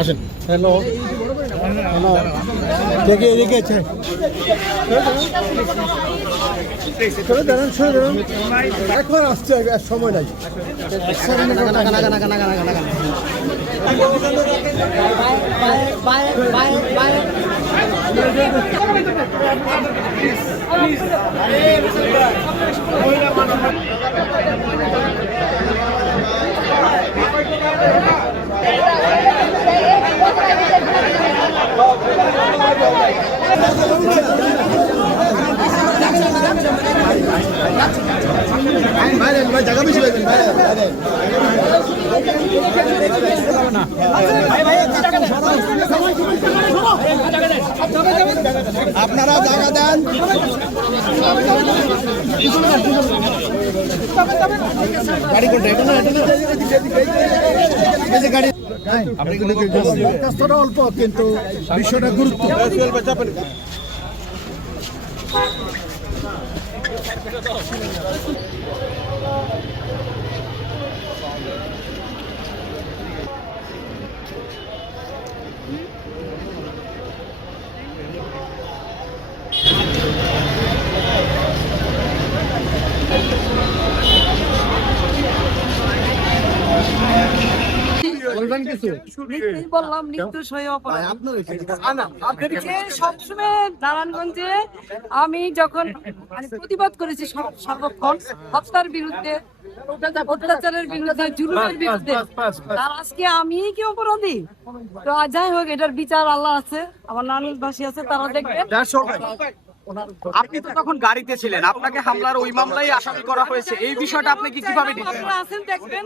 আসেন। হ্যালো, দেখে এদিকে আছে। এখন আসছে, সময় নাই। জায়গা বেশি পাইবেন আপনারা জায়গা দেন। গাড়ি কোনটা অল্প, কিন্তু বিষয়টা গুরুত্ব। বললাম সবসময় নারায়ণগঞ্জে আমি যখন প্রতিবাদ করেছি সর্বক্ষণ হত্যার বিরুদ্ধে, অত্যাচারের বিরুদ্ধে, জুলুমের বিরুদ্ধে, তার আজকে আমি কি অপরাধী? তো যাই হোক, এটার বিচার আল্লাহ আছে, আমার নারায়ণবাসী আছে, তারা দেখবে। আপনি তো তখন গাড়িতে ছিলেন, আপনাকে হামলার ওই মামলায় আসামি করা হয়েছে, এই বিষয়টা আপনি কিভাবে আছেন দেখবেন।